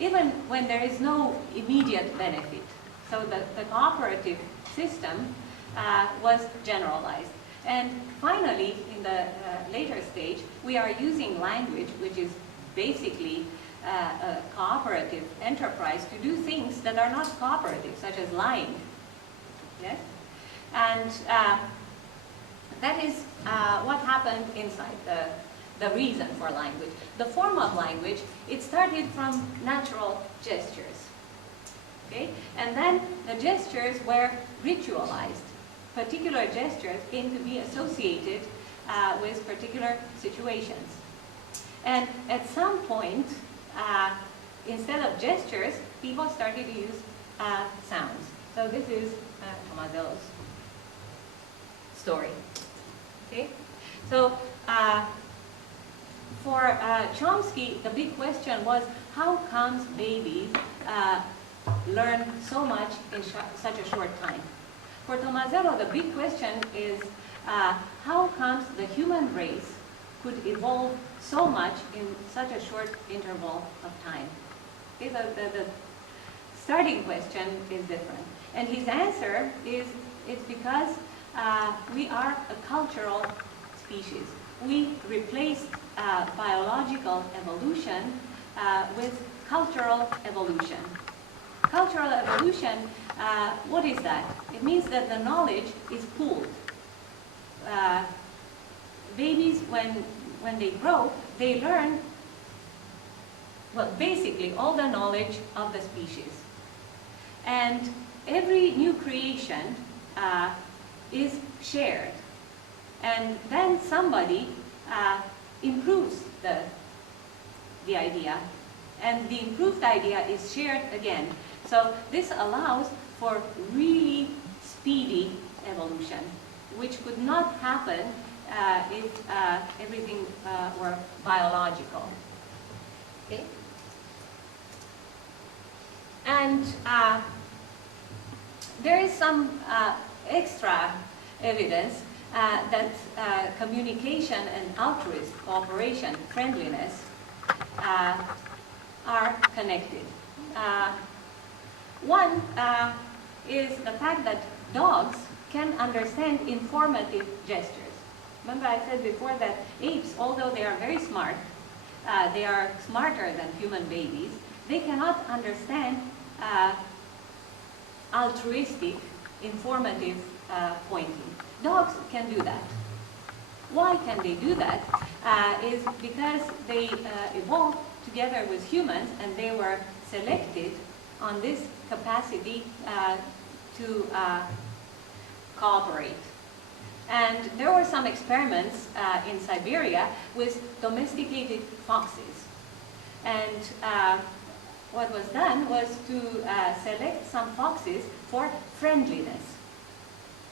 even when there is no immediate benefit. So the cooperative system was generalized. And finally, in the later stage, we are using language, which is basically a cooperative enterprise, to do things that are not cooperative, such as lying. Yes? And that is what happened inside the reason for language. The form of language, it started from natural gestures. Okay? And then the gestures were ritualized. Particular gestures came to be associated with particular situations. And at some point, instead of gestures, people started to use sounds. So this is Tomasello's story. Okay? So for Chomsky, the big question was, how comes babies learn so much in such a short time? For Tomasello, the big question is, how comes the human race could evolve so much in such a short interval of time? Okay, the starting question is different. And his answer is, it's because we are a cultural species. We replaced biological evolution with cultural evolution. Cultural evolution, what is that? It means that the knowledge is pooled. Babies, when they grow, they learn, well, basically all the knowledge of the species. And every new creation is shared. And then somebody improves the idea. And the improved idea is shared again. So this allows for really speedy evolution, which could not happen if everything were biological. Okay? And there is some extra evidence that communication and altruism, cooperation, friendliness are connected. One is the fact that dogs can understand informative gestures. Remember I said before that apes, although they are very smart, they are smarter than human babies, they cannot understand altruistic, informative pointing. Dogs can do that. Why can they do that? Is because they evolved together with humans, and they were selected on this capacity to cooperate. And there were some experiments in Siberia with domesticated foxes. And what was done was to select some foxes for friendliness.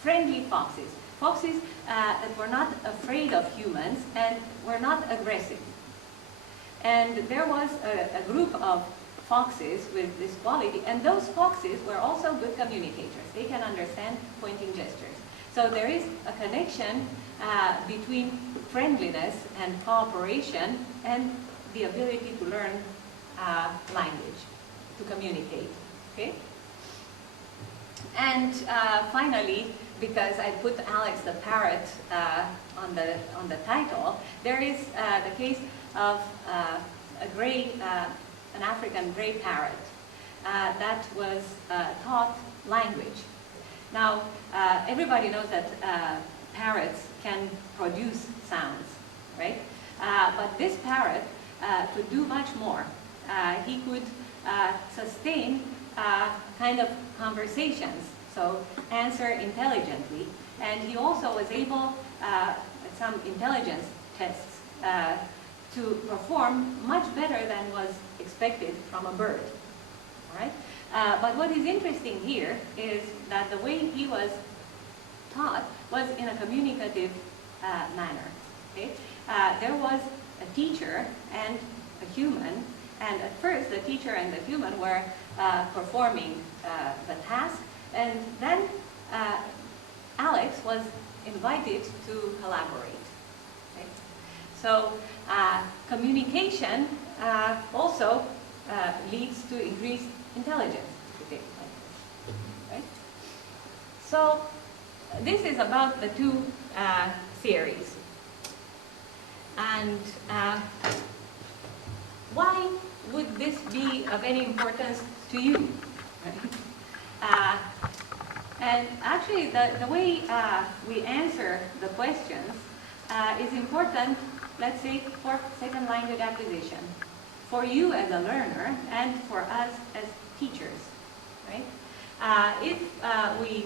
Friendly foxes. Foxes that were not afraid of humans and were not aggressive. And there was a group of foxes with this quality, and those foxes were also good communicators. They can understand pointing gestures. So there is a connection between friendliness and cooperation and the ability to learn language, to communicate. Okay? And finally, because I put Alex the parrot on the title, there is the case of an African gray parrot that was taught language. Now, everybody knows that parrots can produce sounds, right? But this parrot could do much more. He could sustain kind of conversations, so answer intelligently. And he also was able, at some intelligence tests, to perform much better than was expected from a bird. All right? But what is interesting here is that the way he was taught was in a communicative manner. Okay? There was a teacher and a human, and at first the teacher and the human were performing the task, and then Alex was invited to collaborate. Okay? So communication also leads to increased intelligence, if you take it like this, right? So this is about the two theories. And why would this be of any importance to you? Right? And actually, the way we answer the questions is important, let's say, for second language acquisition, for you as a learner and for us as teachers, right? If we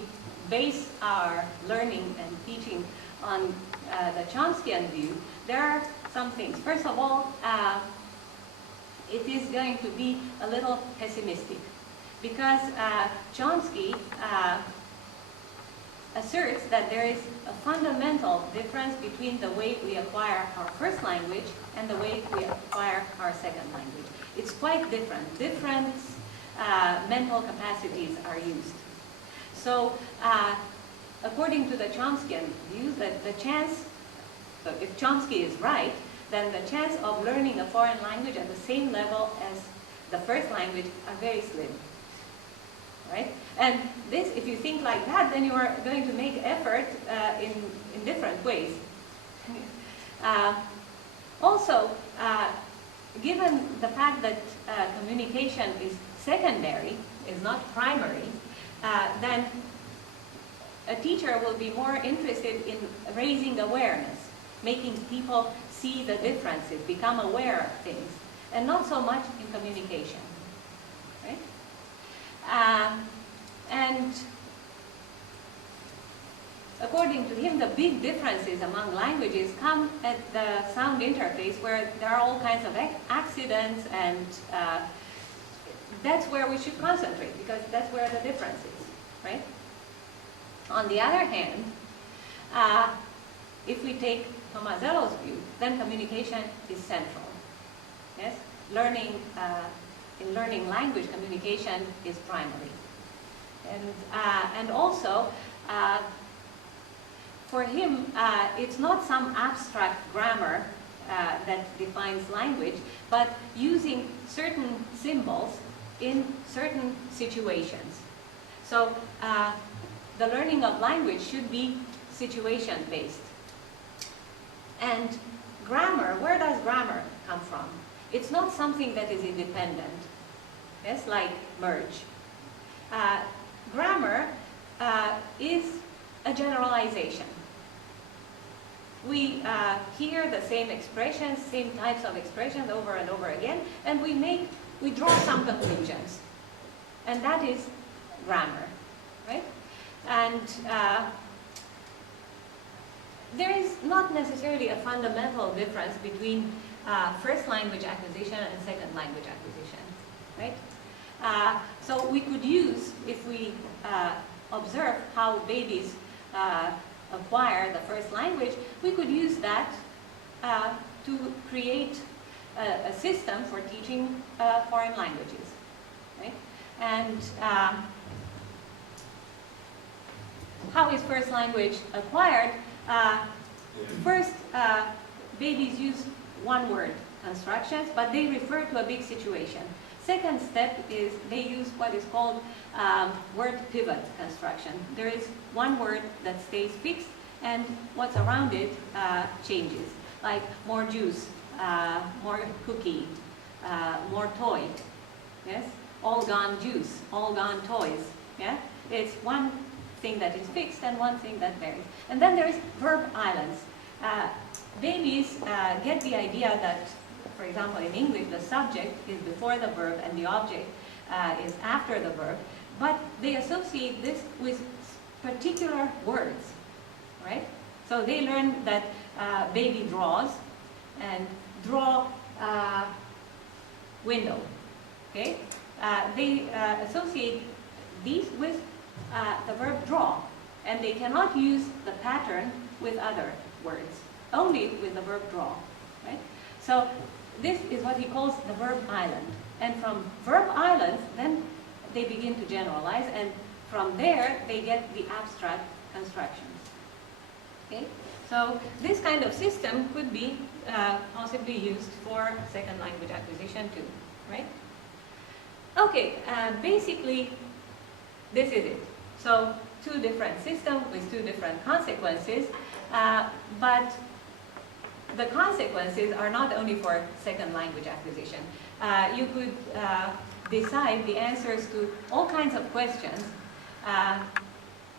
base our learning and teaching on the Chomskyan view, there are some things. First of all, it is going to be a little pessimistic, because Chomsky asserts that there is a fundamental difference between the way we acquire our first language and the way we acquire our second language. It's quite different. Different mental capacities are used. So according to the Chomskyan view, that the chance, so if Chomsky is right, then the chance of learning a foreign language at the same level as the first language are very slim. Right? And this, if you think like that, then you are going to make effort in different ways. Also, given the fact that communication is secondary, is not primary, then a teacher will be more interested in raising awareness, making people see the differences, become aware of things, and not so much in communication. Right? And according to him, the big differences among languages come at the sound interface, where there are all kinds of accidents, and that's where we should concentrate, because that's where the difference is, right? On the other hand, if we take Tomazello's view, then communication is central. Yes, in learning language, communication is primary. And also, for him, it's not some abstract grammar that defines language, but using certain symbols in certain situations. So the learning of language should be situation-based. And grammar, where does grammar come from? It's not something that is independent. Yes, like merge. Grammar is a generalization. We hear the same expressions, same types of expressions over and over again, and we draw some conclusions. And that is grammar, right? And there is not necessarily a fundamental difference between first language acquisition and second language acquisition, right? So we could use, if we observe how babies acquire the first language, we could use that to create a system for teaching foreign languages, right? And how is first language acquired? First, babies use one-word constructions, but they refer to a big situation. Second step is they use what is called word pivot construction. There is one word that stays fixed, and what's around it changes, like more juice, more cookie, more toy. Yes, all gone juice, all gone toys. Yeah, it's one thing that is fixed and one thing that varies. And then there is verb islands. Babies get the idea that, for example, in English, the subject is before the verb and the object is after the verb, but they associate this with particular words, right? So they learn that baby draws, and draw window, okay? They associate these with the verb draw, and they cannot use the pattern with other words, only with the verb draw, right? So this is what he calls the verb island. And from verb islands, then they begin to generalize, and from there they get the abstract constructions. Okay? So this kind of system could be possibly used for second language acquisition too, right? Okay, basically, this is it. So, two different systems with two different consequences, but the consequences are not only for second language acquisition. You could decide the answers to all kinds of questions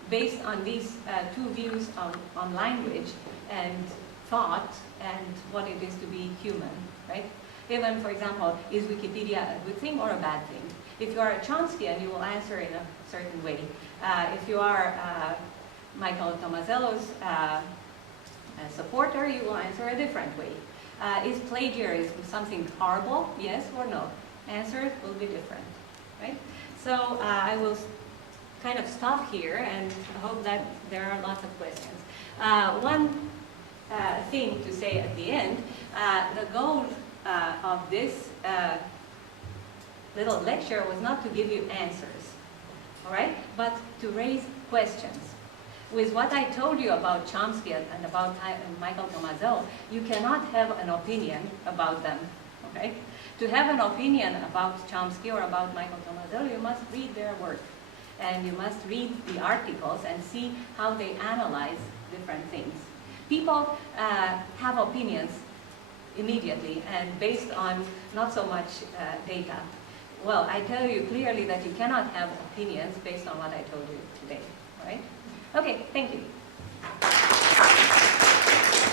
based on these two views on language and thought and what it is to be human, right? Even, for example, is Wikipedia a good thing or a bad thing? If you are a Chomskyan, you will answer in a certain way. If you are Michael Tomasello's supporter, you will answer a different way. Is plagiarism something horrible? Yes or no? Answers will be different, right? So I will kind of stop here and hope that there are lots of questions. One thing to say at the end, the goal of this little lecture was not to give you answers, all right, but to raise questions. With what I told you about Chomsky and about Michael Tomasello, you cannot have an opinion about them, okay? To have an opinion about Chomsky or about Michael Tomasello, you must read their work. And you must read the articles and see how they analyze different things. People have opinions immediately and based on not so much data. Well, I tell you clearly that you cannot have opinions based on what I told you today, all right? Okay, thank you.